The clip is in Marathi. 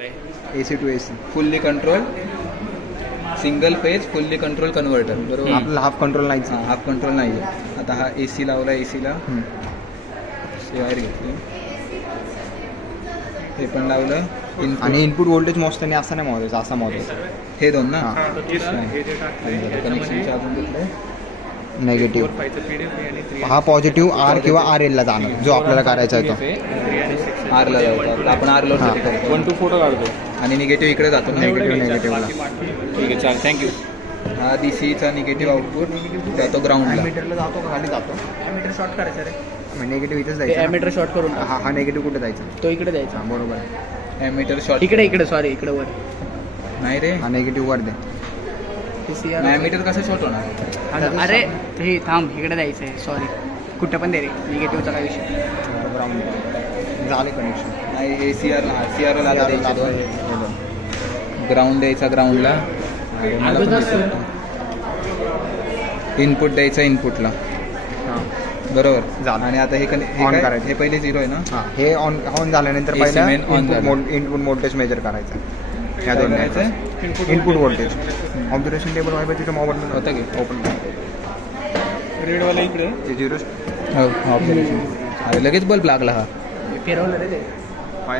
वाला आहे. AC to AC. Fully control single phase fully control converter बरोबर. आपला हाफ कंट्रोल नाहीच. हाफ कंट्रोल नाही आहे. आता हा AC लावला. ACला वायर घेतली. हे पण लावलं. आणि इनपुट व्होल्टेज मोजताना असं नाही मोजायचं, असा मोजायचा. हे दोन ना कनेक्शनच्या अजून कुठले नेगेटिव्ह. हा पॉझिटिव्ह R किंवा RL ला जाणार, जो आपल्याला करायचा आहे तो. R ला जातो. आपण R ला करतो. 1 to 4 काढतो आणि निगेटिव्ह इकडे जातो ना. निगेटिव्हला. ठीक आहे चालेल थँक्यू. हा DCचा निगेटिव्ह आउटपुट जातो ग्राउंडला. मीटरला जातो का खाली जातो? मीटर शॉर्ट करायचं रे. निगेटिव्ह इथेच ते जायचं. मीटर शॉर्ट करून टाक. हा निगेटिव्ह कुठे जायचा? तो इकडे द्यायचा. हा बरोबर आहे. ॲमीटर शॉर्ट इकडे सॉरी इकडे वर. नाही रे. हा निगेटिव्ह वर दे. ॲमीटर कसं शॉर्ट होणार? अरे हे थांब इकडे द्यायचं आहे. सॉरी कुठं पण दे रे. निगेटिव्हचा काय विषय. ग्राउंड झाले कनेक्शन. नाही ACR CR ला ग्राउंड द्यायचा ग्राउंडला. इनपुट द्यायचा इनपुटला. बरोबर झालं. आणि आता हे ऑन करायचं. हे पहिले 0 आहे ना. हां हे ऑन झाल्यानंतर AC पहिला main on झालं. इनपुट व्होल्टेज मेजर करायचं. ह्या दोन input voltage. Observation table Y तिथे मोबाईल होतं की ओपन रेडवाला इकडे ते 0. ऑब्झर्वेशन. अरे लगेच बल्ब लागला हा. फिरवलं रे ते.